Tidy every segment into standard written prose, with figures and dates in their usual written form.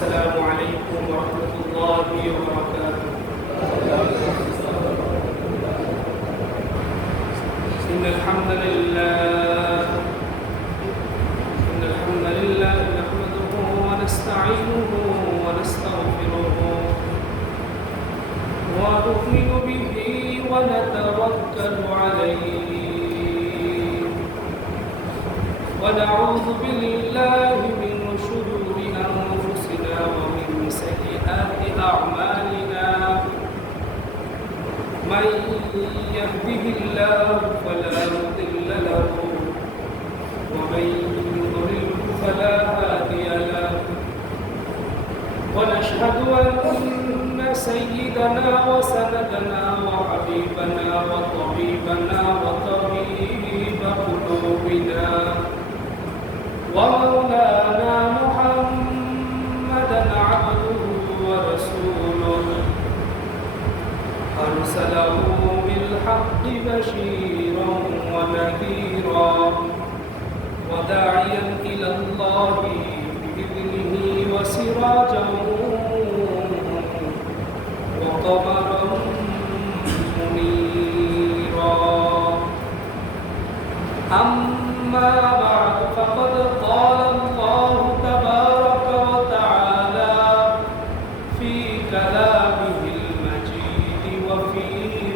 السلام عليكم ورحمة الله وبركاته. إن الحمد لله نحمده ونستعينه ونستغفره ونؤمن به ونتوكل عليه ونعوذ بالله من شرور أنفسنا ومن سيئات أعمالنا. من يهده الله فلا مضل له ومن يضلل فلا هادي له. ونشهد أن سيدنا وسندنا وحبيبنا وطبيبنا وطبيب قلوبنا ومولانا محمدا عبده ورسوله أرسله بالحق بشيرا ونذيرا وداعيا إلى الله بإذنه وسراجا وقمرا منيرا. أما بعد فقد قال الله تبارك وتعالى في كلامه المجيد وفي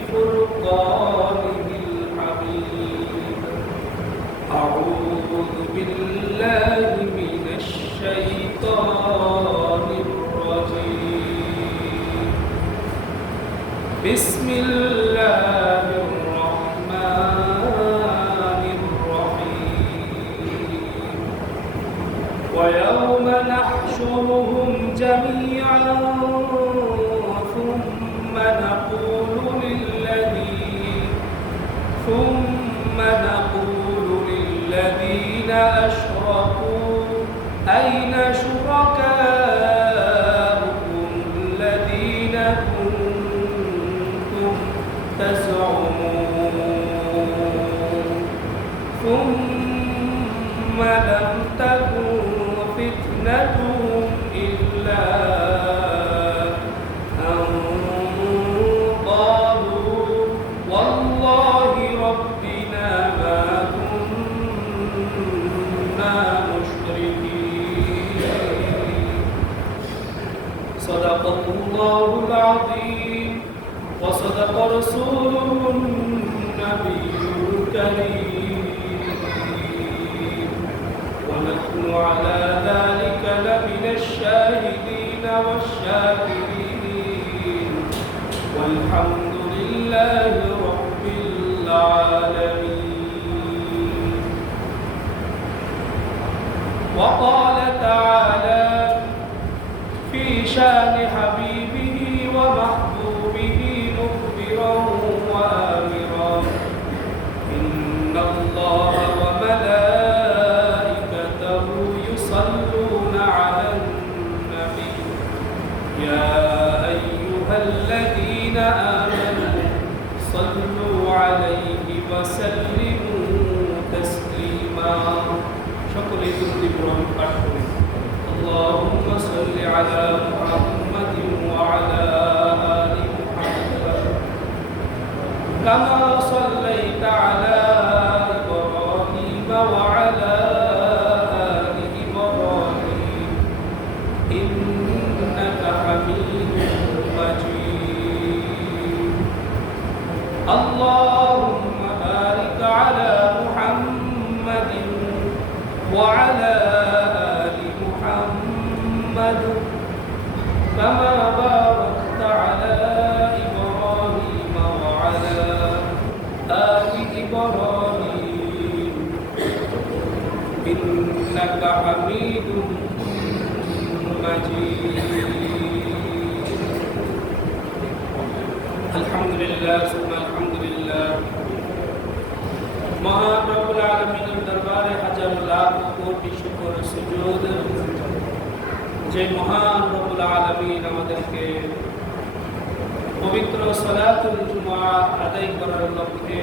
فرقانه الحميد. أعوذ بالله من الشيطان الرجيم. بسم الله الرحمن الرحيم. ويوم نحشرهم جميعا ثم نقول للذين أشركوا أين شركاؤكم الذين كنتم تزعمون ثم لم تكن فتنتهم إلا أن قالوا والله ربنا ما كنا مشركين. صدق الله العظيم وصدق رسوله النبي الكريم ونحن على ذلك لمن الشاهدين والشاكرين والحمد لله رب العالمين. وقال تعالى في شان حبيبه ومحبوبه مخبرا وآمرا إن الله وملائكته يصلون على النبي يا أيها الذين آمنوا صلوا عليه وسلموا تسليما. شكرا لكم. اللهم صل على محمد وعلى آل محمد كما صليت على إبراهيم وعلى آل إبراهيم إنك حميد مجيد. اللهم بارك على محمد وعلى آل محمد كما باركت على إبراهيم وعلى آل إبراهيم إنك حميد مجيد. الحمد لله ثم الحمد لله. মহান রব্বুল আলামিনের দরবারে হাজার লাখ কোটি শুকর সুজুদ যে মহান রব্বুল আলামিন আমাদেরকে পবিত্র সালাতুল জুমআ আদায় করার লক্ষ্যে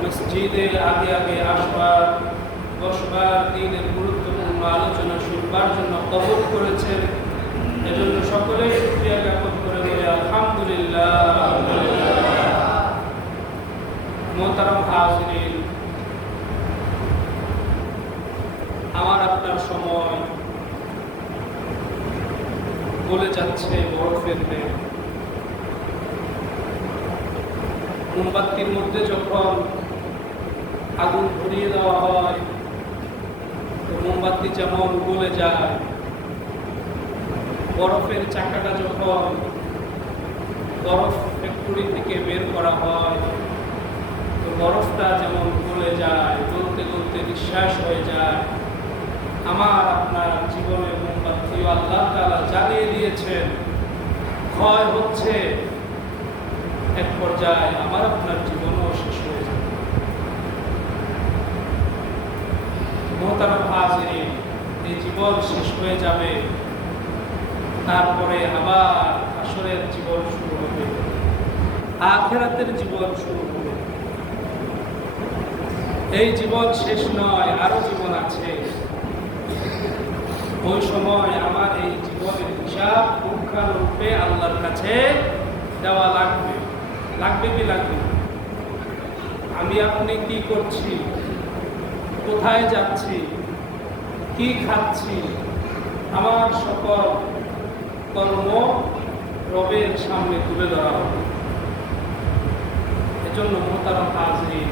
মসজিদে আগে আসবার বসবার দিনের গুরুত্বপূর্ণ আলোচনা শুরু করবার জন্য কবুল করেছেন। এজন্য সকলে শুকরিয়া জ্ঞাপন করে বলি আলহামদুলিল্লাহ। মোহতারাম হাজিরিন, আমার আপনার সময় বলে যাচ্ছে বরফের ন্যায়। মোমবাতির মধ্যে যখন আগুন ধরিয়ে দেওয়া হয়, মোমবাতি যেমন গলে যায়, বরফের চাকাটা যখন বরফ ফ্যাক্টরি থেকে বের করা হয়, তো বরফটা যেমন গলে যায়, গলতে গলতে নিঃশ্বাস হয়ে যায়। আমার আপনার জীবনের মোমবাতিও আল্লাহ তাআলা জ্বালিয়ে দিয়েছেন, ক্ষয় হচ্ছে, এক পর্যায়ে আমার আপনার জীবনও শেষ হয়ে যাবে। মোহতারাম হাজিরিন, এই জীবন শেষ হয়ে যাবে, তারপরে আবার হাসরের জীবন শুরু হবে, আখিরাতের জীবন শুরু হবে। এই জীবন শেষ নয়, আরো জীবন আছে। ওই সময় আমার এই জীবনের হিসাব পুঙ্খানুরূপে আল্লাহর কাছে দেওয়া লাগবে। লাগবে কি লাগবে? আমি আপনি কি করছি, কোথায় যাচ্ছি, কি খাচ্ছি, আমার সকল কর্ম রবের সামনে তুলে ধরা হবে। এজন্য মোহতারাম হাজিরিন,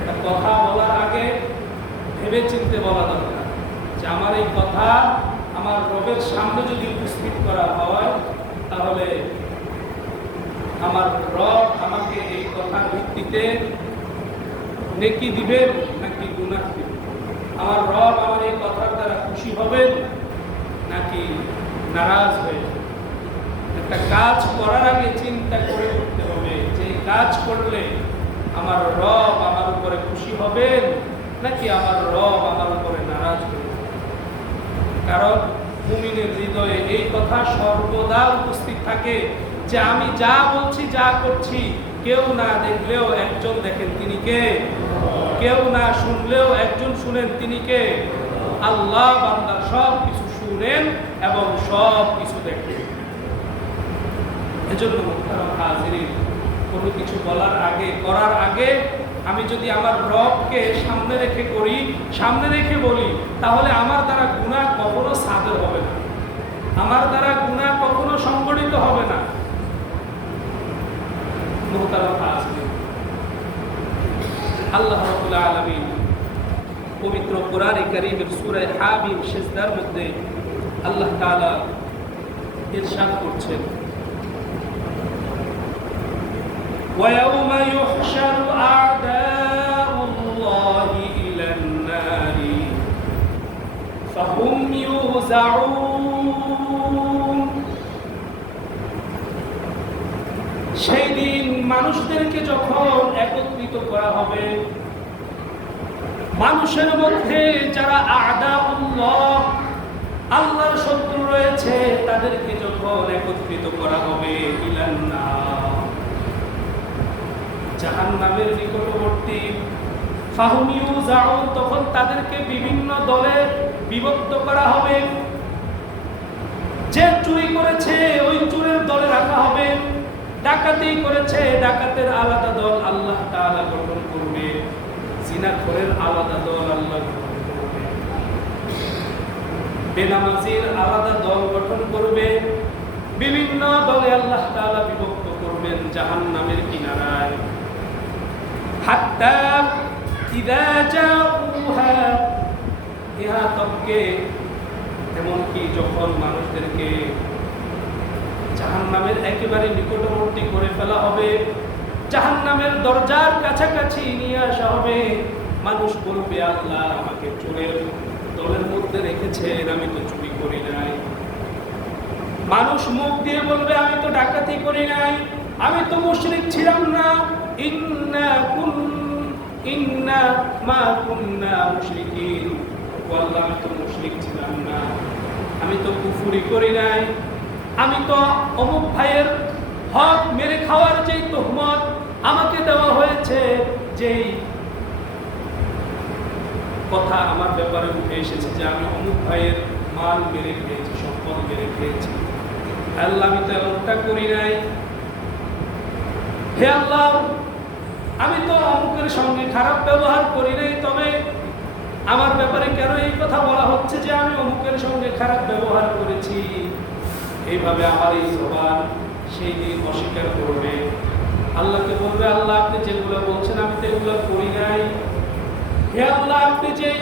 এটা কথা বলার আগে ভেবে চিন্তে বলা দরকার যে আমার এই কথা আমার রবের সামনে যদি উপস্থিত করা হয়, তাহলে আমার রব আমাকে এই কথার ভিত্তিতে নেকি দিবেন নাকি গুনাহ দিবেন? আমার রব আমার এই কথার দ্বারা খুশি হবেন নাকি নারাজ হয়ে যাবেন? একটা কাজ করার আগে চিন্তা করে করতে হবে যে এই কাজ করলে আমার রব আমার উপরে খুশি হবেন নাকি আমার রব আমার উপরে নারাজ হবেন। কারণ মুমিনের হৃদয়ে এই কথা সর্বদা উপস্থিত থাকে যে আমি যা বলছি, যা করছি, কেউ না দেখলেও একজন দেখেন, তিনি কে? কেউ না শুনলেও একজন শুনেন, তিনি কে? আল্লাহ। বান্দার সব কিছু শুনেন এবং সব কিছু দেখেন। এজন্য মুহতারাম হাজিরিন, কোনো কিছু বলার আগে, করার আগে আমি যদি আমার রবকে সামনে রেখে করি, সামনে রেখে বলি, তাহলে আমার দ্বারা গুনাহ কখনো সাদর হবে না, আমার দ্বারা গুনাহ কখনো সংগঠিত হবে না। মুহতারাম হাজিরিন, আল্লাহ রাব্বুল আলামিন পবিত্র কোরআনে কারীমের সূরা হামিম সিজদার মধ্যে আল্লাহ তাআলা ইরশাদ করছেন, وَيَوْمَ يُحْشَرُ أَعْدَاءُ اللَّهِ إِلَى النَّارِ فَهُمْ يُوزَعُونَ। সেই দিন মানুষদেরকে যখন একত্রিত করা হবে, মানুষের মধ্যে যারা আ'দাউল্লাহ, আল্লাহর শত্রু রয়েছে, তাদেরকে যখন একত্রিত করা হবে ইলান নার, জাহান্নামের নিকটবর্তী, ফাহুম ইউজাউন, তখন তাদেরকে বিভিন্ন দলে বিভক্ত করা হবে। যে চুরি করেছে ওই চোরের দলে রাখা হবে, ডাকাতি করেছে ডাকাতের আলাদা দল আল্লাহ তাআলা গঠন করবে, জিনাখোরের আলাদা দল আল্লাহ গঠন করবে, বেনামাজির আলাদা দল গঠন করবে, বিভিন্ন দলে আল্লাহ তাআলা বিভক্ত করবেন জাহান্নামের কিনারায়। হাত্তা ইযা জাউহা, ইহা তককে, এমনকি যখন মানুষদেরকে জাহান্নামের একেবারে নিকটবর্তী করে ফেলা হবে, জাহান্নামের দরজার কাছাকাছি নিয়ে আসা হবে, মানুষ বলবে আল্লাহ আমাকে চোরের দলের মধ্যে রেখেছেন, আমি তো চুরি করি নাই। মানুষ মুখ দিয়ে বলবে আমি তো ডাকাতি করি নাই, আমি তো মুশরিক ছিলাম না, ইন্না মা কুন্না মুশরিকিন, আল্লাহ আমি তো মুশরিক ছিলাম না, আমি তো কুফরি করি নাই, আমি তো অমুক ভাইয়ের হক মেরে খাওয়ার যেই তোহমত আমাকে দেওয়া হয়েছে, যেই কথা আমার ব্যাপারে উঠে এসেছে যে আমি অমুক ভাইয়ের মাল মেরে খেয়েছি, সম্পদ মেরে খেয়েছি। আল্লাহ আমি তো এমনটা করি নাই। হে আল্লাহ, আমি তো অমুকের সঙ্গে খারাপ ব্যবহার করি নাই, তবে আমার ব্যাপারে কেন এই কথা বলা হচ্ছে যে আমি অমুকের সঙ্গে খারাপ ব্যবহার করেছি? এইভাবে আমার এই জবান সেই দিন অস্বীকার করবে, আল্লাহকে বলবে, আল্লাহ আপনি যেগুলো বলছেন আমি তো এগুলো করি নাই। হে আল্লাহ, আপনি যেই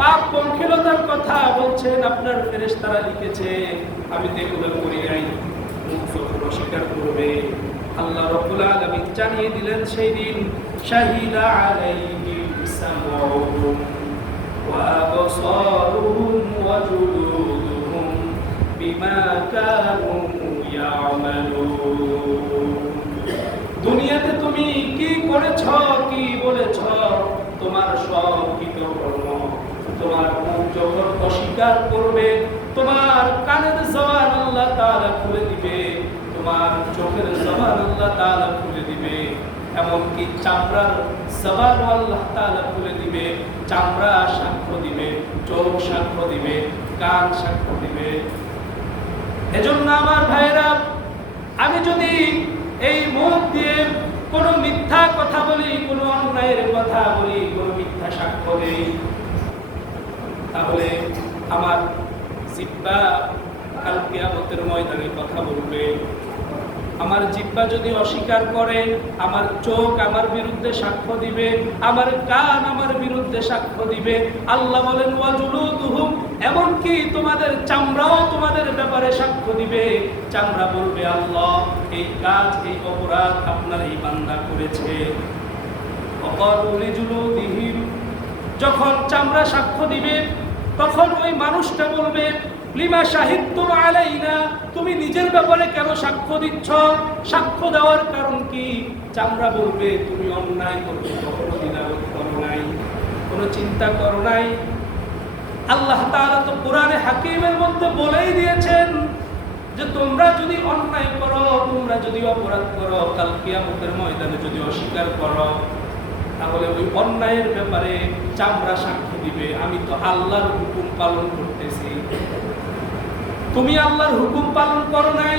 পাপ পঙ্কিলতার কথা বলছেন আপনার ফেরেশতারা লিখেছে, আমি তো এগুলো করি নাই। মুখ যখন অস্বীকার করবে, আল্লাহ রাব্বুল আলামিন জানিয়ে দিলেন সেই দিন শাহিদা আলাইহিম সামউহুম ওয়া আবসারুহুম ওয়া জুলুদুহুম বিমা কানু ইয়ামালুন। দুনিয়াতে তুমি কি করেছ, কি বলেছ, তোমার সব কৃতকর্ম তোমার মুখ যখন অস্বীকার করবে, তোমার কানের জবান আল্লাহ তাআলা খুলে দিবে, তোমার চোখের জবান আল্লাহ তাআলা খুলে দিবে, এমনকি চামড়ার জবান আল্লাহ তাআলা খুলে দিবে। চামড়া সাক্ষ্য দিবে, চোখ সাক্ষ্য দিবে, কান সাক্ষ্য দিবে। এজন্য আমার ভাইরা, আমি যদি এই মুখ দিয়ে কোনো মিথ্যা কথা বলি, কোনো অন্যায়ের কথা বলি, কোনো মিথ্যা সাক্ষ্য দেই, তাহলে আমার জিহ্বা কাল কিয়ামতের ময়দানে কথা বলবে। আমার জিহ্বা যদি অস্বীকার করে, আমার চোখ আমার বিরুদ্ধে সাক্ষ্য দিবে, আমার কান আমার বিরুদ্ধে সাক্ষ্য দিবে। আল্লাহ বলেন ওয়াজুলুদুহুম, এমনকি তোমাদের চামড়াও তোমাদের ব্যাপারে সাক্ষ্য দিবে। চামড়া বলবে, আল্লাহ এই কাজ, এই অপরাধ আপনার এই বান্দা করেছে। ওয়াকালু লিজুলুদিহিম, যখন চামড়া সাক্ষ্য দিবে, তখন ওই মানুষটা বলবে, লিমা শাহিদতুম আলাইনা, তুমি নিজের ব্যাপারে কেন সাক্ষ্য দিচ্ছ? সাক্ষ্য দেওয়ার কারণ কি? চামড়া বলবে, তুমি অন্যায় করতে কখনো দ্বিধাবোধ করো নাই, কোনো চিন্তা করো নাই। আল্লাহ তাআলা তো কোরআনে হাকিমের মধ্যে বলেই দিয়েছেন যে তোমরা যদি অন্যায় করো, তোমরা যদি অপরাধ করো, কাল কিয়ামতের ময়দানে যদি অস্বীকার করো, তাহলে ওই অন্যায়ের ব্যাপারে চামড়া সাক্ষী দিবে, আমি তো আল্লাহর হুকুম পালন করতেছি, তুমি আল্লাহর হুকুম পালন করো নাই।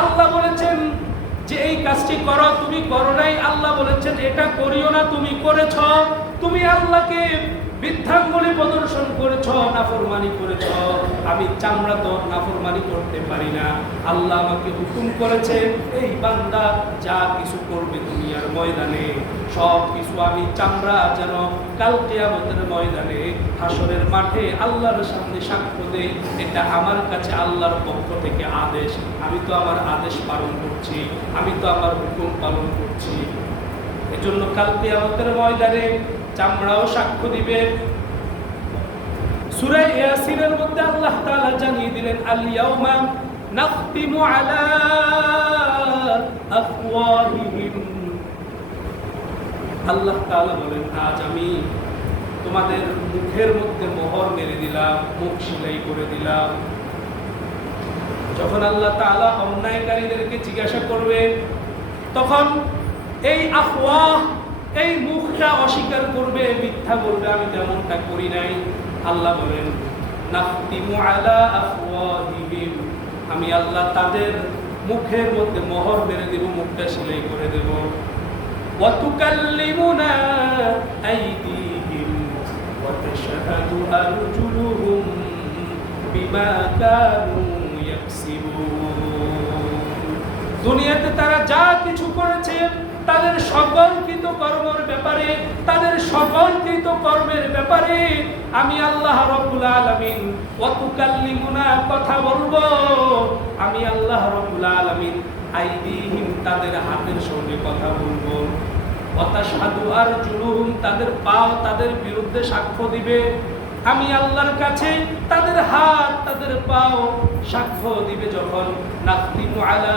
আল্লাহ বলেছেন যে এই কাজটি করো, তুমি করো নাই। আল্লাহ বলেছেন এটা করিও না, তুমি করেছ। তুমি আল্লাহকে বৃদ্ধাঙ্গুলি প্রদর্শন করেছ, নাফরমানি করেছ। আমি চামড়া তো নাফরমানি করতে পারি না। আল্লাহ আমাকে হুকুম করেছে, এই বান্দা যা কিছু করবে দুনিয়ার ময়দানে সব কিছু আমি চামড়া যেন কাল কিয়ামতের ময়দানে হাসরের মাঠে আল্লাহর সামনে সাক্ষ্য দেই। এটা আমার কাছে আল্লাহর পক্ষ থেকে আদেশ, আমি তো আমার আদেশ পালন করছি, আমি তো আমার হুকুম পালন করছি। এজন্য কাল কিয়ামতের ময়দানে চামড়াও সাক্ষ্য দিবে। সূরা ইয়াসিনের মধ্যে আল্লাহ তাআলা জানিয়ে দিলেন, আল ইয়াউমা নাখতিমু আলা আফওয়াহিহিম, আল্লাহ তাআলা বলেন আজ আমি তোমাদের মুখের মধ্যে মোহর মেরে দিলাম, মুখ সেলাই করে দিলাম। যখন আল্লাহ তাআলা অন্যায়কারীদেরকে জিজ্ঞাসা করবে, তখন এই আফওয়াহ, এই মুখটা অস্বীকার করবে, মিথ্যা বলবে, আমি তেমনটা করি নাই। আল্লাহ বলেন নাখতিমু আলা আফওয়াহিহিম, আমি আল্লাহ তাদের মুখের মধ্যে মোহর মেরে দেব, মুখটা সেলাই করে দেব। ওয়া তুকাল্লিমুনা আইদিহিম ওয়া তাশহাদু আরজুলুহুম বিমা কানু ইয়াকসিবুন। দুনিয়াতে তারা যা কিছু করেছে তাদের সকল কৃতকর্মের ব্যাপারে, তাদের সকল কৃতকর্মের ব্যাপারে আমি আল্লাহ রাব্বুল আলামিন ওয়া তুকাল্লিমুনা কথা বলবো, আমি আল্লাহ রাব্বুল আলামিন আইদিহিম তাদের হাতের সঙ্গে কথা বলবো, ওয়া তাশহাদু আরজুলুহুম তাদের পাও তাদের বিরুদ্ধে সাক্ষ্য দিবে। আমি আল্লাহর কাছে তাদের হাত তাদের পাও সাক্ষ্য দিবে। যখন নাখতিমু আলা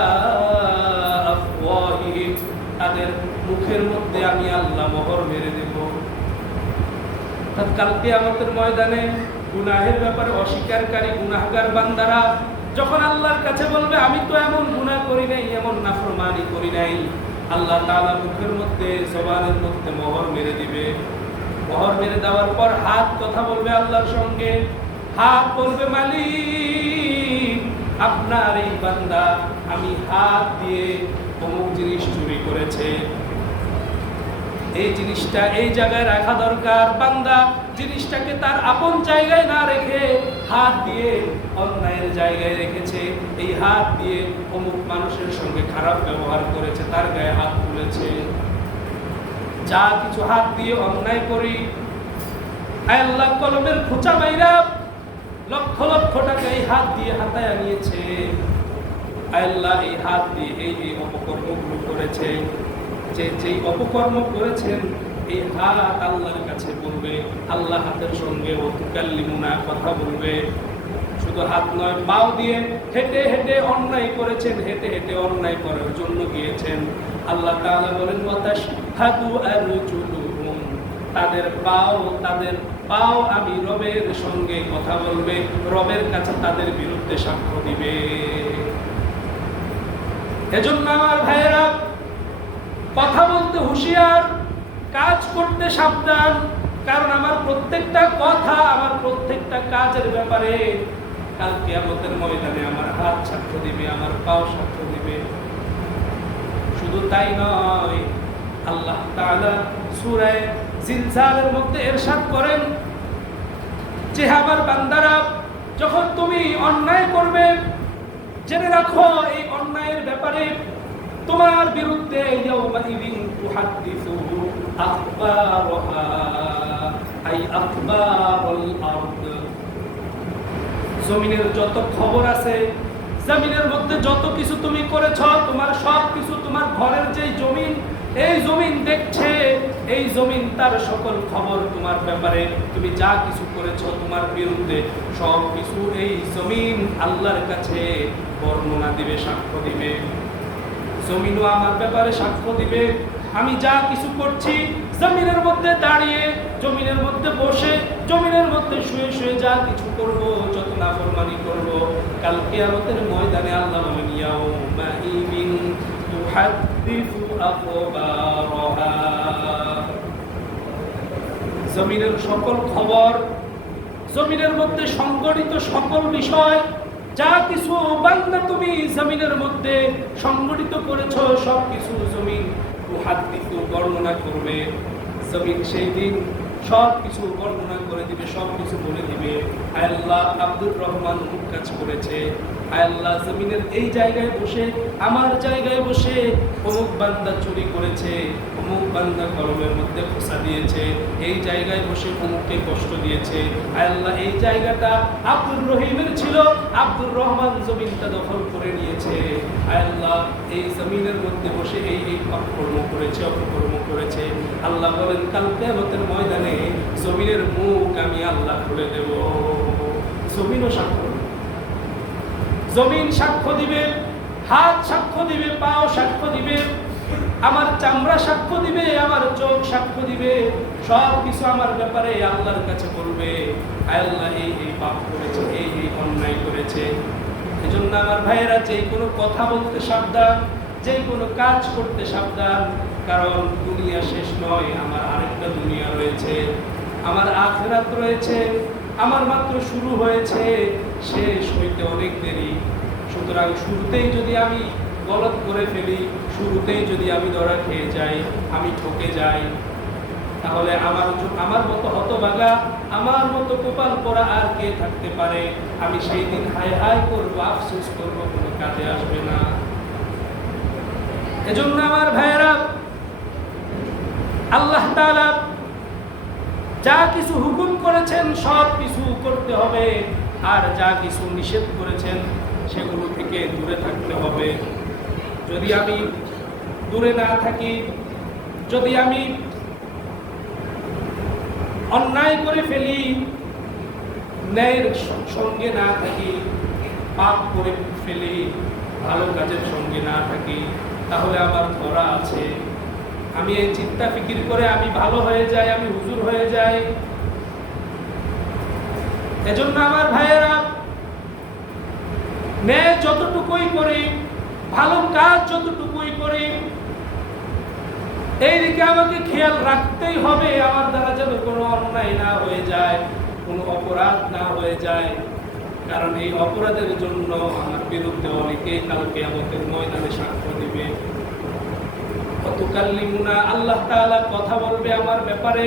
আফওয়াহিহিম তাদের মুখের মধ্যে আমি আল্লাহ মোহর মেরে দেব। কাল কিয়ামতের ময়দানে গুনাহের ব্যাপারে অস্বীকারী গুনাহগার বান্দারা যখন আল্লাহর কাছে বলবে আমি তো এমন গুনাহ করি নাই, এমন নাফরমানি করি নাই, আল্লাহ তাআলা মুখের মধ্যে জবানের মধ্যে মোহর মেরে দিবে। মোহর মেরে দেওয়ার পর হাত কথা বলবে আল্লাহর সঙ্গে, হাত বলবে মালিক আপনার এই বান্দা আমি হাত দিয়ে অমুক জিনিস চুরি করেছে, এই জিনিসটা এই জায়গায় রাখা দরকার। বান্দা জিনিসটাকে তার আপন জায়গায় না রেখে হাত দিয়ে অন্যায়ের জায়গায় রেখেছে। এই হাত দিয়ে অমুক মানুষের সঙ্গে খারাপ ব্যবহার করেছে, তার গায়ে হাত তুলেছে। যা কিছু হাত দিয়ে অন্যায় করি, আল্লাহ কলমের খোঁচা মাইরা লক্ষ লক্ষ টাকা এই হাত দিয়ে হাতায় নিয়েছে। আল্লাহ এই হাত দিয়ে এই অপকর্মগুলো করেছে। যে অপকর্ম করেছেন এই হাত আল্লাহর কাছে বলবে, আল্লাহ হাতের সঙ্গে ওয়াতুকাল্লিমুনা কথা বলবে। শুধু হাত নয়, পাও দিয়ে হেঁটে হেঁটে অন্যায় করেছেন, হেঁটে হেঁটে অন্যায় করার জন্য গিয়েছেন। আল্লাহ তাআলা বলেন ওয়াতাশহাদু আরজুলুহুম, তাদের পাও আমি রবের সঙ্গে কথা বলবে, রবের কাছে তাদের বিরুদ্ধে সাক্ষ্য দিবে। এজন্য আমার ভাইয়েরা কথা বলতে হুঁশিয়ার, কাজ করতে সাবধান। কারণ আমার প্রত্যেকটা কথা, আমার প্রত্যেকটা কাজের ব্যাপারে কাল কিয়ামতের ময়দানে আমার হাত সাক্ষ্য দিবে, আমার পাও সাক্ষ্য দিবে। শুধু তাই নয়, আল্লাহ তাআলা সূরা জিলজালের মধ্যে ইরশাদ করেন যে আমার বান্দারা যখন তুমি অন্যায় করবে, জেনে রাখো এই অন্যায়ের ব্যাপারে তোমার বিরুদ্ধে ইয়াউমাইযিন তুহাদ্দিসু আখবারহা আই আখবারুল আরদ, জমিনের যত খবর আছে, জমিনের মধ্যে যত কিছু তুমি করেছো, তোমার সব কিছু, তোমার ঘরের যে জমিন, এই জমিন দেখছে, এই জমিন তার সকল খবর তোমার ব্যাপারে, তুমি যা কিছু করেছো তোমার বিরুদ্ধে সব কিছু এই জমিন আল্লাহর কাছে বর্ণনা দিবে, সাক্ষ্য দিবে। জমিনও আমার ব্যাপারে সাক্ষ্য দিবে। আমি যা কিছু করছি জমিনের মধ্যে দাঁড়িয়ে, জমিনের মধ্যে বসে, জমিনের মধ্যে শুয়ে শুয়ে যা কিছু করব, যত নাফরমানি করব, কাল কিয়ামতের ময়দানে আল্লাহ বলেন ইয়াউমাইযিন তুহাদ্দিসু আখবারহা, জমিনের সকল খবর, জমিনের মধ্যে সংগঠিত সকল বিষয়, যা কিছু বান্দা তুমি জমিনের মধ্যে সংগঠিত করেছো সব কিছু জমিন তুহাদ্দিসু বর্ণনা করবে। জমিন সেই দিন সব কিছু বর্ণনা করে দিবে, সব কিছু বলে দিবে। আল্লাহ আব্দুর রহমান অমুক কাজ করেছে, আল্লাহ জমিনের এই জায়গায় বসে, আমার জায়গায় বসে অমুক বান্দা চুরি করেছে, অমুক বান্দা কলমের মধ্যে খোঁচা দিয়েছে, এই জায়গায় বসে অমুককে কষ্ট দিয়েছে। আল্লাহ এই জায়গাটা আব্দুর রহিমের ছিল, আব্দুর রহমান জমিনটা দখল করে নিয়েছে। আল্লাহ এই জমিনের মধ্যে বসে এই অপকর্ম করেছে, অপকর্ম করেছে। আল্লাহ বলেন কাল কিয়ামতের ময়দানে জমিনের মুখ আমি আল্লাহ খুলে দেব। জমিনও সাক্ষ্য, জমিন সাক্ষ্য দিবে, হাত সাক্ষ্য দিবে, পাও সাক্ষ্য দিবে, আমার চামড়া সাক্ষ্য দিবে, আমার চোখ সাক্ষ্য দিবে, সব কিছু আমার ব্যাপারে আল্লাহর কাছে বলবে আল্লাহ এই পাপ করেছে, এই অন্যায় করেছে। এজন্য আমার ভাইয়েরা যে কোনো কথা বলতে সাবধান, যে কোনো কাজ করতে সাবধান। কারণ দুনিয়া শেষ নয়, আমার আরেকটা দুনিয়া রয়েছে, আমার আখিরাত রয়েছে, আমার মাত্র শুরু হয়েছে, শেষ হইতে অনেক দেরি। সুতরাং শুরুতেই যদি আমি গলত করে ফেলি, শুরুতেই যদি আমি ধরা খেয়ে যাই, আমি ঠকে যাই, তাহলে আমার মতো হতভাগা, আমার মতো কপাল পরা আর কে থাকতে পারে? আমি সেই দিন হায় হায় করবো, আফসোস করবো, কোনো কাজে আসবে না। এজন্য আমার ভাইয়েরা, আল্লাহ তাআলা যা কিছু হুকুম করেছেন সব কিছু করতে হবে, আর যা কিছু নিষেধ করেছেন সেগুলো থেকে দূরে থাকতে হবে। যদি আমি দূরে না থাকি, যদি আমি অন্যায় করে ফেলি, ন্যায়ের সঙ্গে না থাকি, পাপ করে ফেলি, ভালো কাজের সঙ্গে না থাকি, তাহলে আমার ধরা আছে। আমি এই চিন্তা ফিকির করে আমি ভালো হয়ে যাই, আমি হুজুর হয়ে যাই। এজন্য আমার ভাইয়েরা, ন্যায় যতটুকুই করি, ভালো কাজ যতটুকুই করি, এই দিকে আমাকে খেয়াল রাখতেই হবে আমার দ্বারা যেন কোনো অন্যায় না হয়ে যায়, কোনো অপরাধ না হয়ে যায়, কারণ এই অপরাধের জন্য আমার বিরুদ্ধে অনেকেই কাল কিয়ামতের ময়দানে সাক্ষ্য দিবে। অতুকাল্লিমুনা, আল্লাহ তাআলা কথা বলবে আমার ব্যাপারে।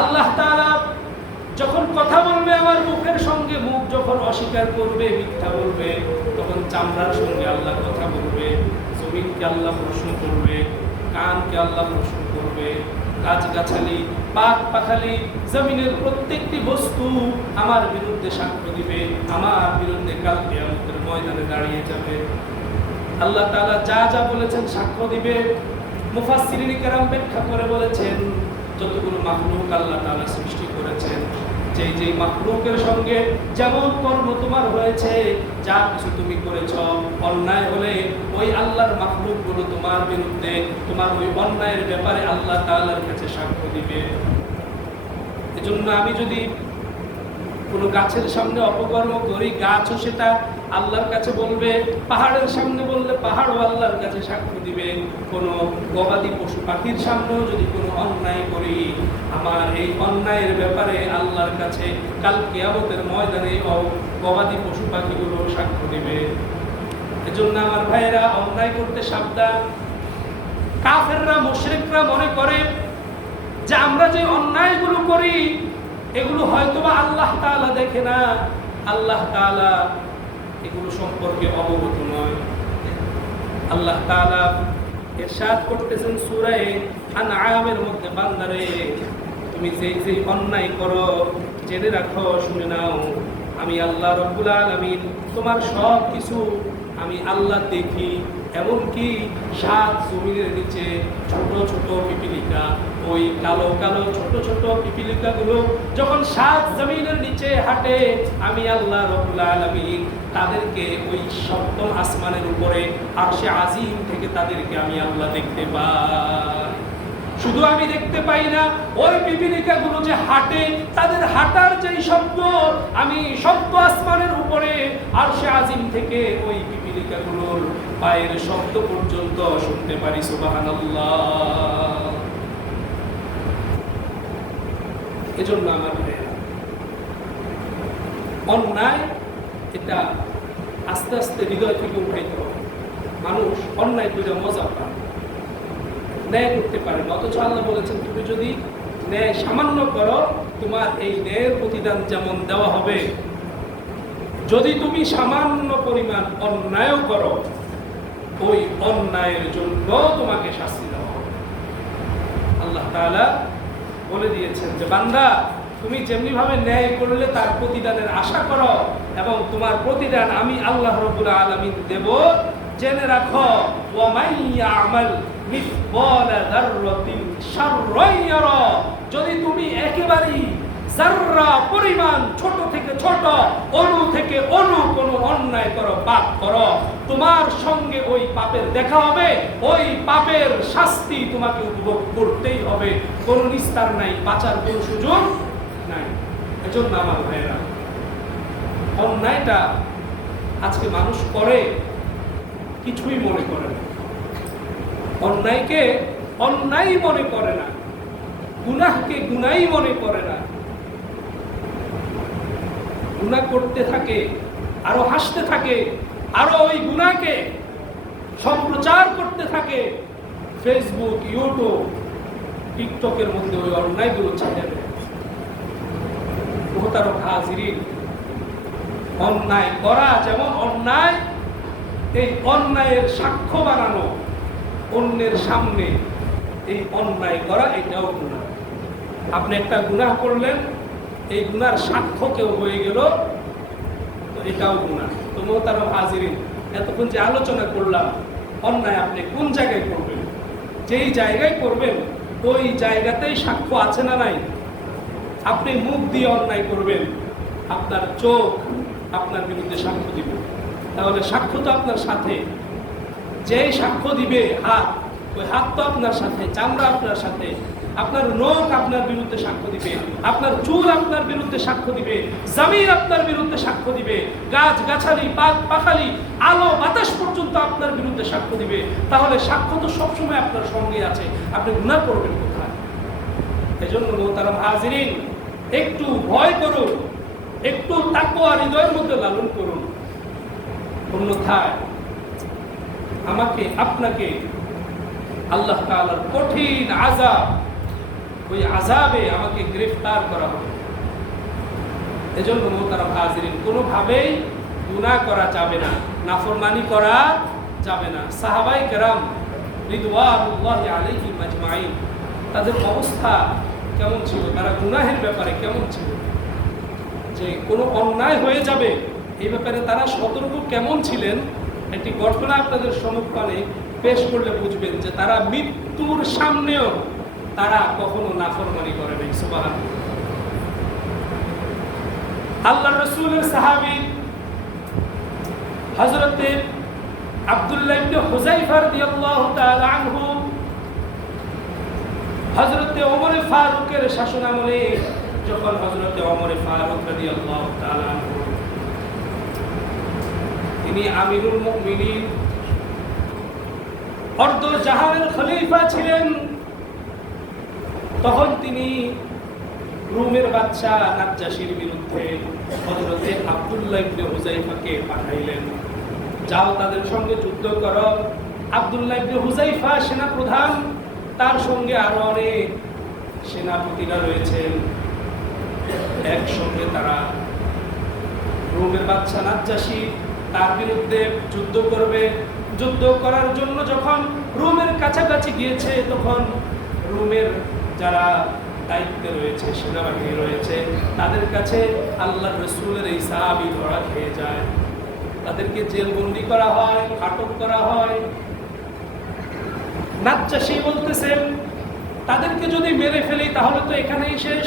আল্লাহ তাআলা যখন কথা বলবে আমার মুখের সঙ্গে, মুখ যখন অস্বীকার করবে, মিথ্যা বলবে, তখন চামড়ার সঙ্গে আল্লাহ কথা বলবে। জমিনকে আল্লাহ প্রশ্ন করবে, কানকে আল্লাহ প্রশ্ন করবে, গাছগাছালি, পাক পাখালি, জমিনের প্রত্যেকটি বস্তু আমার বিরুদ্ধে সাক্ষ্য দিবে, আমার বিরুদ্ধে কাল কিয়ামতের ময়দানে দাঁড়িয়ে যাবে। আল্লাহ তাআলা যা যা বলেছেন সাক্ষ্য দিবে। মুফাসসিরিন কেরাম ব্যাখ্যা করে বলেছেন, যতগুলো মাখলুক আল্লাহ তাআলা সৃষ্টি করেছেন, যেই মাখলুকের সঙ্গে যেমন কর্ম তোমার হয়েছে, যা কিছু তুমি করেছ, অন্যায় হলে ওই আল্লাহর মাখলুকগুলো তোমার বিরুদ্ধে, তোমার ওই অন্যায়ের ব্যাপারে আল্লাহ তাআলার কাছে সাক্ষ্য দিবে। এজন্য আমি যদি কোনো গাছের সামনে অপকর্ম করি, গাছও সেটা আল্লাহর কাছে বলবে, পাহাড়ের সামনে বললে পাহাড়ও আল্লাহর কাছে সাক্ষ্য দিবে। কোনো গবাদি পশু পাখির সামনেও যদি কোনো অন্যায় করি, আমার এই অন্যায়ের ব্যাপারে আল্লাহর কাছে কাল কিয়ামতের ময়দানে গবাদি পশু পাখিগুলো সাক্ষ্য দিবে। এজন্য আমার ভাইয়েরা, অন্যায় করতে সাবধান। কাফেররা, মুশরিকরা মনে করে যে আমরা যে অন্যায়গুলো করি এগুলো হয়তোবা আল্লাহ তাআলা দেখে না, আল্লাহ তাআলা এগুলো সম্পর্কে অবগত নয়। আল্লাহ তাআলা ইরশাদ করতেছেন সূরা আনআমের মধ্যে, বান্দারে তুমি যে অন্যায় করো জেনে রাখো, শুনে নাও, আমি আল্লাহ রাব্বুল আলামিন তোমার সব কিছু আমি আল্লাহ দেখি। এমনকি সাত জমিনের নিচে ছোট ছোট পিপিলিকা, ওই কালো কালো ছোট ছোট পিপিলিকাগুলো যখন সাত জমিনের নিচে হাঁটে, আমি আল্লাহ রাব্বুল আলামিন তাদেরকে ওই সপ্তম আসমানের উপরে আরশে আজিম থেকে তাদেরকে আমি আল্লাহ দেখতে পাই। শুধু আমি দেখতে পাই না, ওই পিপিলিকাগুলো যে হাঁটে, তাদের হাঁটার যেই শব্দ আমি সপ্ত আসমানের উপরে আরশে আজিম থেকে ওই পিপিলিকাগুলোর পায়ের শব্দ পর্যন্ত শুনতে পারি। সুবহানাল্লাহ। এজন্য আমার ভাইয়েরা, অন্যায় এটা আস্তে আস্তে হৃদয় থেকে উঠাইতে হবে। মানুষ অন্যায় করে মজা পায়, ন্যায় করতে পারে না। অথচ আল্লাহ বলেছেন, তুমি যদি ন্যায় সামান্য করো, তোমার এই ন্যায়ের প্রতিদান যেমন দেওয়া হবে। যদি তুমি সামান্য পরিমাণ অন্যায় করো, ওই অন্যায়ের জন্য তোমাকে শাস্তি দেওয়া হবে। আল্লাহ তাআলা বলে দিয়েছেন যে, বান্দা তুমি যেমনি ভাবে ন্যায় করলে তার প্রতিদানের আশা করো, এবং তোমার প্রতিদান আমি আল্লাহ রাব্বুল আলামিন দেব। জেনে রাখো, ওয়া মাইয়া আমাল মিসকালা যাররাতিন শাররান ইয়ারা, যদি তুমি একেবারেই যাররা পরিমাণ, ছোট থেকে ছোট, অণু থেকে অণু কোনো অন্যায় করো, পাপ করো, তোমার সঙ্গে ওই পাপের দেখা হবে, ওই পাপের শাস্তি তোমাকে উপভোগ করতেই হবে। কোনো নিস্তার নাই, বাঁচার কোনো সুযোগ নাই। এজন্য আমার ভাইয়েরা, অন্যায়টা আজকে মানুষ করে কিছুই মনে করে না, অন্যায়কে অন্যায় মনে করে না, গুনাহকে গুনাহই মনে করে না। গুনাহ করতে থাকে, আরো হাসতে থাকে, আরো ওই গুনাহকে সম্প্রচার করতে থাকে। ফেসবুক, ইউটিউব, টিকটকের মধ্যে ওই অন্যায়গুলো ছেড়ে দেয়। মুহতারাম হাজিরিন, অন্যায় করা যেমন অন্যায়, এই অন্যায়ের সাক্ষ্য বানানো অন্যের সামনে, এই অন্যায় করা এটাও গুনাহ। আপনি একটা গুনাহ করলেন, এই গুনার সাক্ষ্য কেউ হয়ে গেল, তো এটাও গুনাহ। তো মুহতারাম হাজিরিন, এতক্ষণ যে আলোচনা করলাম, অন্যায় আপনি কোন জায়গায় করবেন, যেই জায়গায় করবেন ওই জায়গাতেই সাক্ষ্য আছে না নাই? আপনি মুখ দিয়ে অন্যায় করবেন, আপনার চোখ আপনার বিরুদ্ধে সাক্ষ্য দিবে। তাহলে সাক্ষ্য তো আপনার সাথে, যেই সাক্ষ্য দিবে হাত, ওই হাত তো আপনার সাথে, চামড়া আপনার সাথে, আপনার নখ আপনার বিরুদ্ধে সাক্ষ্য দিবে, আপনার চুল আপনার বিরুদ্ধে সাক্ষ্য দিবে, জমিন আপনার বিরুদ্ধে সাক্ষ্য দিবে, গাছ গাছালি, পাক পাখালি, আলো বাতাস পর্যন্ত আপনার বিরুদ্ধে সাক্ষ্য দিবে। তাহলে সাক্ষ্য তো সবসময় আপনার সঙ্গে আছে, আপনি গুনাহ করবেন কোথায়? এজন্য মুহতারাম হাজিরিন, একটু ভয় করুন, একটু তাকওয়া হৃদয়ের মধ্যে লালন করুন। অন্যথায় আমাকে আপনাকে আল্লাহ তাআলার কঠিন আযাব, ওই আযাবে আমাকে গ্রেফতার করা হবে। এজন্য মোহতারাম হাজিরিন, কোনোভাবেই গুনাহ করা যাবে না, নাফরমানি করা যাবে না। সাহাবায়ে কেরাম রিদওয়ানুল্লাহি আলাইহিম আজমাইন, তাদের অবস্থা কেমন ছিল, তারা গুনাহের ব্যাপারে কেমন ছিল, যে কোনো অন্যায় হয়ে যাবে এই ব্যাপারে তারা সতর্ক কেমন ছিলেন, একটি ঘটনা আপনাদের সম্মুখে পেশ করলে বুঝবেন যে তারা মৃত্যুর সামনেও তারা কখনো নাফরমানি করে নাই। সুবহানাল্লাহ। আল্লাহর রাসূলের সাহাবী হযরত আব্দুল্লাহ ইবনে হুযায়ফা রাদিয়াল্লাহু তাআলা আনহু হযরত ওমর ফারুকের শাসনামলে, যখন হযরত ওমর ফারুক রাদিয়াল্লাহু তাআলা আনহু তিনি আমিরুল মুমিনিন, অর্ধ জাহানের খলিফা ছিলেন, তখন তিনি রোমের বাদশা নাজ্জাশীর বিরুদ্ধে হযরত আব্দুল্লাহ ইবনে হুযায়ফাকে পাঠাইলেন, যাও তাদের সঙ্গে যুদ্ধ করো। আব্দুল্লাহ ইবনে হুযায়ফা সেনাপ্রধান, তার সঙ্গে আরো অনেক সেনাপতিরা রয়েছেন। একসঙ্গে তারা রোমের বাদশা নাজ্জাশী তার বিরুদ্ধে যুদ্ধ করবে। যুদ্ধ করার জন্য যখন রোমের কাছাকাছি গিয়েছে, তখন রোমের যারা দায়িত্বে রয়েছে, সেনাবাহিনী রয়েছে, তাদের কাছে আল্লাহর রাসূলের এই সাহাবী ধরা খেয়ে যায়। তাদেরকে জেলবন্দি করা হয়, আটক করা হয়। নাজ্জাশী বলতেছেন, তাদেরকে যদি মেরে ফেলি তাহলে তো এখানেই শেষ,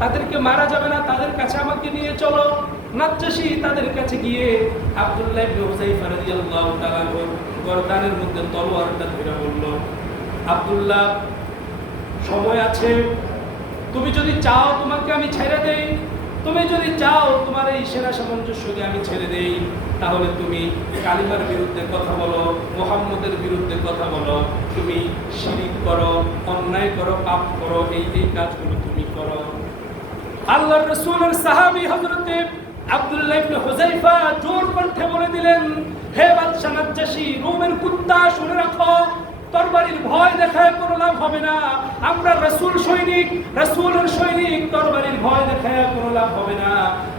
তাদেরকে মারা যাবে না, তাদের কাছে আমাকে নিয়ে চলো। নাজ্জাশী তাদের কাছে গিয়ে আব্দুল্লাহ ইবনে হুযায়ফা রাদিয়াল্লাহু তাআলা গর্দানের মধ্যে তলোয়ারটা ধরে বলল, আব্দুল্লাহ, সময় আছে, তুমি যদি চাও তোমাকে আমি ছেড়ে দেই, তুমি যদি চাও তোমার এই সেনা সামঞ্জস্যকে আমি ছেড়ে দেই, তাহলে তুমি কালিমার বিরুদ্ধে কথা বলো, মুহাম্মদের বিরুদ্ধে কথা বলো, তুমি শিরিক করো, অন্যায় করো, পাপ করো, এই কাজগুলো তুমি করো। আল্লাহর রাসূলের সাহাবী হযরত আব্দুল্লাহ ইবনে হুযায়ফা জোর কণ্ঠে বলে দিলেন, হে বাদশা নাজ্জাশী, রোমের কুত্তা, শুনে রাখো, তরবারির ভয় দেখায় কোনো লাভ হবে না। আমরা রাসূল সৈনিক, রাসূলের সৈনিক, তরবারির ভয় দেখায় কোনো লাভ হবে না।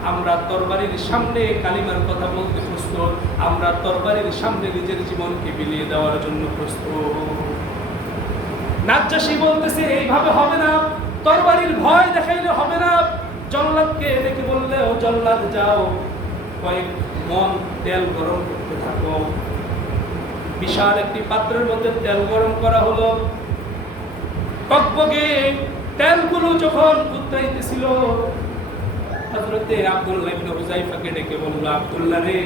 আমরা তরবারির সামনে কালিমার কথা বলতে প্রস্তুত, আমরা তরবারির সামনে নিজের জীবনকে বিলিয়ে দেওয়ার জন্য প্রস্তুত। নাজ্জাশী বলতেছে, এইভাবে হবে না, তরবারির ভয় দেখাইলে হবে না। জল্লাদকে ডেকে বললে, ও জল্লাদ, যাও কয়েক মন তেল গরম করতে থাকো। বিশাল একটি পাত্রের মধ্যে তেল গরম করা হলো। টকবগে তেলগুলো যখন উতরাইতেছিল, হযরত আব্দুল্লাহ ইবনে হুযায়ফাকে ডেকে বলল, আব্দুল্লাহ রে,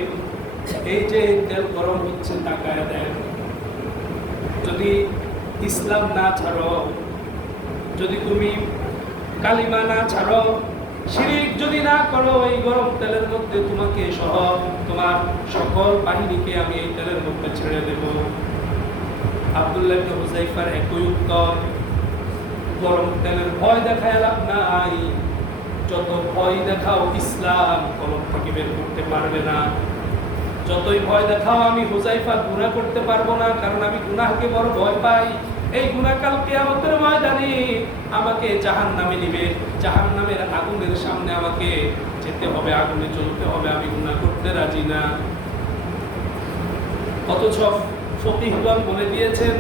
এই যে তেল গরম হচ্ছে, তাকায় দেখ, যদি ইসলাম না ছাড়ো, যদি তুমি কালিমা না ছাড়ো, শিরিক যদি না করো, এই গরম তেলের মধ্যে তোমাকে সহ তোমার সকল বাহিনীকে আমি এই তেলের মধ্যে ছেড়ে দেব। আব্দুল্লাহ ইবনে হুযায়ফার একই উত্তর, গরম তেলের ভয় দেখায় লাভ নাই, যত ভয় দেখাও ইসলাম কলম থেকে বের করতে পারবে না। যতই ভয় দেখাও আমি হুযায়ফা গুনাহ করতে পারবো না, কারণ আমি গুনাহকে বড় ভয় পাই। এই গুনাহ কাল কিয়ামতের ময়দানে আমাকে জাহান্নামে নিবে, জাহান্নামের আগুনের সামনে আমাকে যেতে হবে, আগুনে জ্বলতে হবে, আমি গুনাহ করতে রাজি না। অথচ ফকিহগণ বলে দিয়েছেন,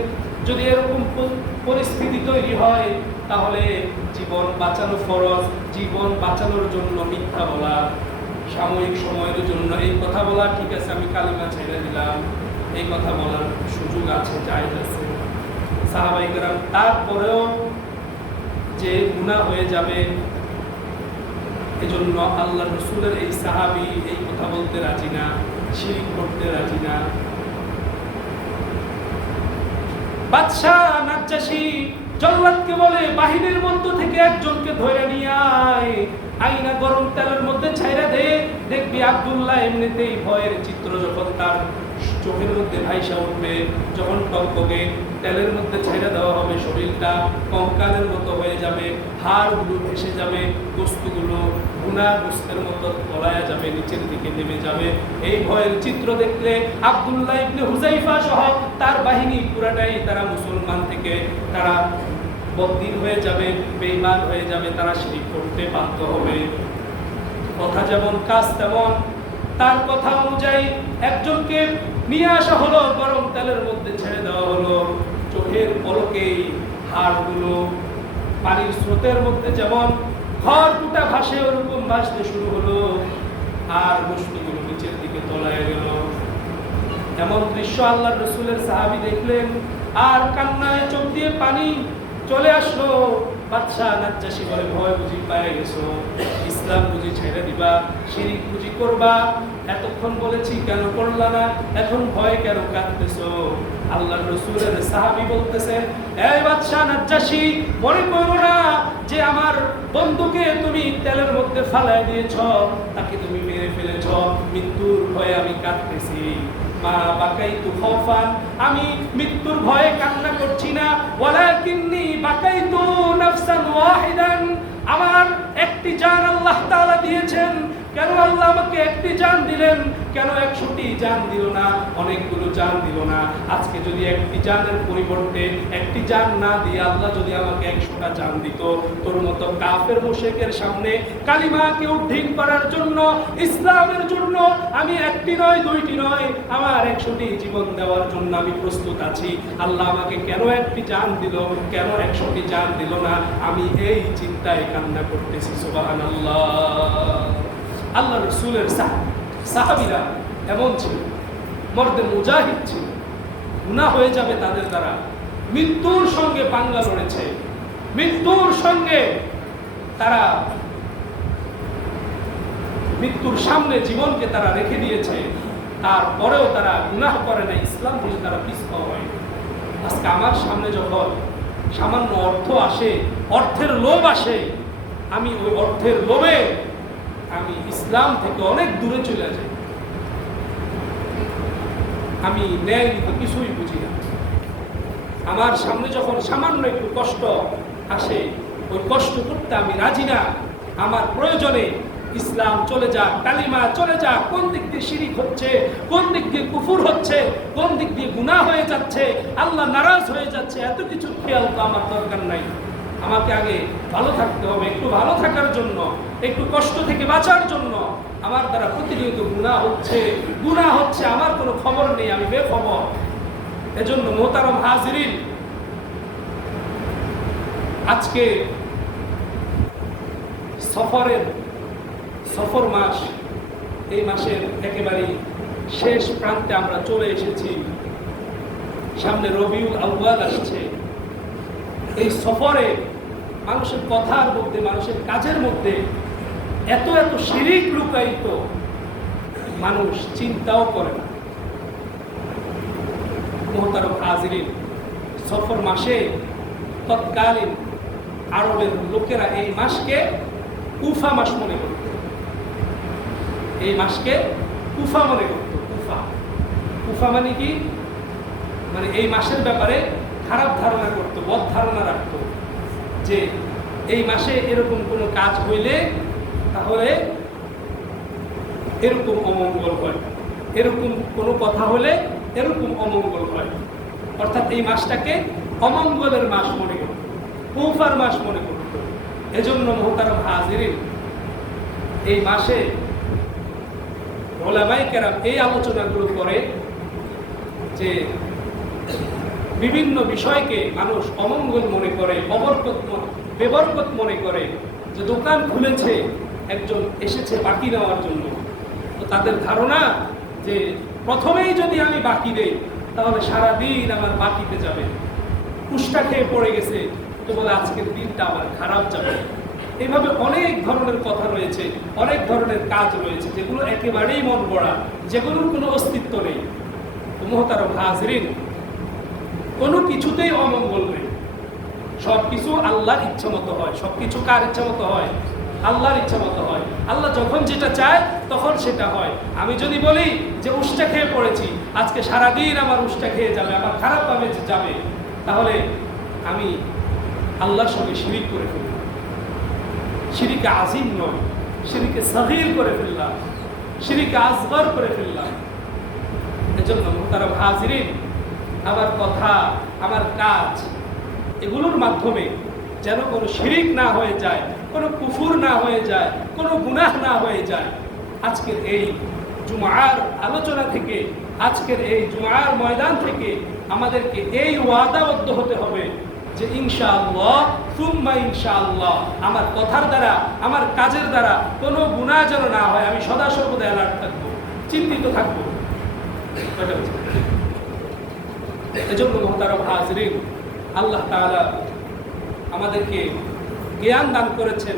যদি এরকম পরিস্থিতি তৈরি হয়, তাহলে জীবন বাঁচানো ফরজ, জীবন বাঁচানোর জন্য মিথ্যা বলা, সাময়িক সময়ের জন্য এই কথা বলা, ঠিক আছে আমি কালিমা ছেড়ে দিলাম, এই কথা বলার সুযোগ আছে, জায়েজ আছে। সাহাবায়ে কেরাম তারপরেও যে গুনাহ হয়ে যাবে, এজন্য আল্লাহর রাসূলের এই সাহাবী এই কথা বলতে রাজি না, শিরিক করতে রাজি না। বাদশা নাজ্জাশী জল্লাদকে বলে, বাহিনীর মধ্য থেকে একজনকে ধরে নিয়ে আয়, আইনা গরম তেলের মধ্যে ছাইরা দে, দেখবি আব্দুল্লাহ এমনিতেই ভয়ের চিত্র যখন তার চোখের মধ্যে ভাইসা উঠবে, যখন টকবকে তেলের মধ্যে ছেড়ে দেওয়া হবে, শরীরটা কঙ্কালের মতো হয়ে যাবে, হাড়গুলো ভেসে যাবে, গোস্তগুলো ভুনা গোস্তের মতো তলায়া যাবে, নিচের দিকে নেমে যাবে। এই ভয়ের চিত্র দেখলে আব্দুল্লাহ ইবনে হুযাইফা সহ তার বাহিনী পুরাটাই তারা মুসলমান থেকে তারা বদদিন হয়ে যাবে, বেঈমান হয়ে যাবে, তারা শিরক করতে বাধ্য হবে। কথা যেমন কাজ তেমন। তার কথা অনুযায়ী একজনকে নিয়ে আসা হলো, গরম তেলের মধ্যে ছেড়ে দেওয়া হলো। চোখের পলকেই হাড়গুলো পানির স্রোতের মধ্যে যেমন খড়কুটা ভাসে ওরকম ভাসতে শুরু হলো, আর গোশতগুলো নিচের দিকে তলায় গেল। এমন দৃশ্য আল্লাহর রাসূলের সাহাবী দেখলেন, আর কান্নায় চোখ দিয়ে পানি চলে আসলো। বাদশাহ নাজ্জাশী বলে, ভয় বুঝি পায়ে গেছো, ইসলাম বুঝি ছেড়ে দিবা, শিরক বুঝি করবা, এতক্ষণ বলেছি কেন করলা না, এখন ভয় কেন কাঁদতেছো? আল্লাহর রাসূলের সাহাবী বলতেছেন, এই বাদশাহ নাজ্জাশী, মনে করো না যে আমার বন্ধুকে তুমি তেলের মধ্যে ফালায় দিয়েছো, তাকে তুমি মেরে ফেলেছো, মৃত্যুর ভয়ে আমি কাঁদতেছি। মা বাকাইতু খাওফান, আমি মৃত্যুর ভয়ে কান্না করছি না, ওয়ালাকিন্নী বাকাইতু নাফসান ওয়াহিদান, আমার একটি জান আল্লাহ তাআলা দিয়েছেন। কেন আল্লাহ আমাকে একটি জান দিলেন? কেন 100টি জান দিল না, অনেকগুলো জান দিল না? আজকে যদি একটি জানের পরিবর্তে একটি জান না দিয়ে আল্লাহ যদি আমাকে 100টা জান দিত, তোর মতো কাফের মুশরিকের সামনে কালিমাকে উদ্ধার করার জন্য, ইসলামের জন্য আমি একটি নয়, দুইটি নয়, আমার 100টি জীবন দেওয়ার জন্য আমি প্রস্তুত আছি। আল্লাহ আমাকে কেন একটি জান দিল, কেন 100টি জান দিল না? আমি এই চিন্তায় কান্না করতেছি। সুবহানাল্লাহ। আল্লাহ রাসূলের সাহাবীরা এমন ছিল, মর্দে মুজাহিদ ছিল, গুনাহ হয়ে যাবে তাদের দ্বারা, মৃত্যুর সঙ্গে পাঙ্গা লড়েছে, মৃত্যুর সঙ্গে তারা মৃত্যুর সামনে জীবনকে তারা রেখে দিয়েছে, তারপরেও তারা গুনাহ করে না, ইসলাম থেকে তারা পিছপা হয়। আজকে আমার সামনে যখন সামান্য অর্থ আসে, অর্থের লোভ আসে, আমি ওই অর্থের লোভে আমি ইসলাম থেকে অনেক দূরে চলে যাই। আমি ন্যায় নীতি কিছুই বুঝি না। আমার সামনে যখন সামান্য একটু কষ্ট আসে, ওই কষ্ট করতে আমি রাজি না। আমার প্রয়োজনে ইসলাম চলে যাক, কালিমা চলে যাক, কোন দিক দিয়ে শিরিক হচ্ছে, কোন দিক দিয়ে কুফর হচ্ছে, কোন দিক দিয়ে গুনাহ হয়ে যাচ্ছে, আল্লাহ নারাজ হয়ে যাচ্ছে, এত কিছু খেয়াল তো আমার দরকার নাই। আমাকে আগে ভালো থাকতে হবে। একটু ভালো থাকার জন্য, একটু কষ্ট থেকে বাঁচার জন্য আমার দ্বারা প্রতিনিয়ত গুনাহ হচ্ছে, আমার কোনো খবর নেই, আমি বেখবর। এজন্য মোহতারম হাজিরিন, আজকে সফর মাস, এই মাসের একেবারে শেষ প্রান্তে আমরা চলে এসেছি। সামনে রবিউল আউয়াল আসছে। এই সফরে মানুষের কথার মধ্যে, মানুষের কাজের মধ্যে এত এত শিরিক লুকায়িত, মানুষ চিন্তাও করে না। মুহতারম হাজিরিন, সফর মাসে তৎকালীন আরবের লোকেরা এই মাসকে কুফা মাস মনে করত। এই মাসকে কুফা মনে করত। কুফা মানে কি? মানে এই মাসের ব্যাপারে খারাপ ধারণা করত, বদ ধারণা রাখত, যে এই মাসে এরকম কোনো কাজ হইলে তাহলে এরকম অমঙ্গল হয়, এরকম কোনো কথা হলে এরকম অমঙ্গল হয়। অর্থাৎ এই মাসটাকে অমঙ্গলের মাস মনে করত, কুফার মাস মনে করত। এজন্য মুহতারাম হাজিরিন, এই মাসে উলামায়ে কেরাম এই আলোচনাগুলো করে যে বিভিন্ন বিষয়কে মানুষ অমঙ্গল মনে করে, বেবরকত মনে করে। যে দোকান খুলেছে, একজন এসেছে বাকি নেওয়ার জন্য, তো তাদের ধারণা যে প্রথমেই যদি আমি বাকি দেই তাহলে সারাদিন আমার বাকিতে যাবে। কুষ্টা খেয়ে পড়ে গেছে, তো বলে আজকের দিনটা আমার খারাপ যাবে। এইভাবে অনেক ধরনের কথা রয়েছে, অনেক ধরনের কাজ রয়েছে যেগুলো একেবারেই মন গড়া, যেগুলোর কোনো অস্তিত্ব নেই। তো মুহতারাম হাজিরিন, কোনো কিছুতেই অমঙ্গল নেই। সব কিছু আল্লাহর ইচ্ছা মতো হয়। সব কিছু কার ইচ্ছা মতো হয়? আল্লাহর ইচ্ছা মতো হয়। আল্লাহ যখন যেটা চায় তখন সেটা হয়। আমি যদি বলি যে উষ্টা খেয়ে পড়েছি, আজকে সারাদিন আমার উষ্টা খেয়ে যাবে, আমার খারাপভাবে যাবে, তাহলে আমি আল্লাহর সঙ্গে শিরিক করে ফেললাম। শিরিকে আজিম নয়, শিরিকে সগীর করে ফেললাম, শিরিকে আসগর করে ফেললাম। এজন্য মুহতারাম হাজিরিন, আমার কথা, আমার কাজ, এগুলোর মাধ্যমে যেন কোনো শিরিক না হয়ে যায়, কোনো কুফুর না হয়ে যায়, কোনো গুনাহ না হয়ে যায়। আজকের এই জুমার আলোচনা থেকে, আজকের এই জুমার ময়দান থেকে আমাদেরকে এই ওয়াদাবদ্ধ হতে হবে যে ইনশাআল্লাহ সুম্মা ইনশাআল্লাহ আমার কথার দ্বারা, আমার কাজের দ্বারা কোনো গুনাহ যেন না হয়। আমি সদা সর্বদা অ্যালার্ট থাকবো, চিন্তিত থাকবো। এজন্য মুহতারাম হাজিরিন, আল্লাহ তাআলা আমাদেরকে জ্ঞান দান করেছেন,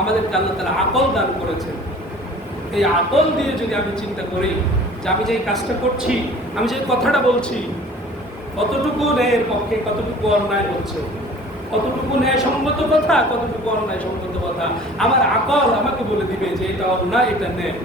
আমাদেরকে আল্লাহ তাআলা আকল দান করেছেন। এই আকল দিয়ে যদি আমি চিন্তা করি যে আমি যে কাজটা করছি, আমি যে কথাটা বলছি, কতটুকু ন্যায়ের পক্ষে, কতটুকু অন্যায় হচ্ছে, কতটুকু ন্যায়সঙ্গত কথা, কতটুকু অন্যায়সঙ্গত কথা, আমার আকল আমাকে বলে দিবে যে এটা অন্যায়, এটা ন্যায়।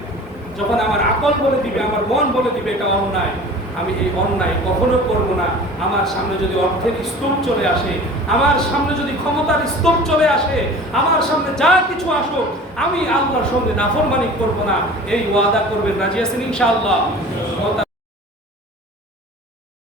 যখন আমার আকল বলে দিবে, আমার মন বলে দিবে এটা অন্যায়, আমি এই অন্যায় কখনো করব না। আমার সামনে যদি অর্থের স্তূপ চলে আসে, আমার সামনে যদি ক্ষমতার স্তূপ চলে আসে, আমার সামনে যা কিছু আসুক, আমি আল্লাহর সঙ্গে নাফরমানি করব না। এই ওয়াদা করবেন, রাজি আছেন ইনশাআল্লাহ?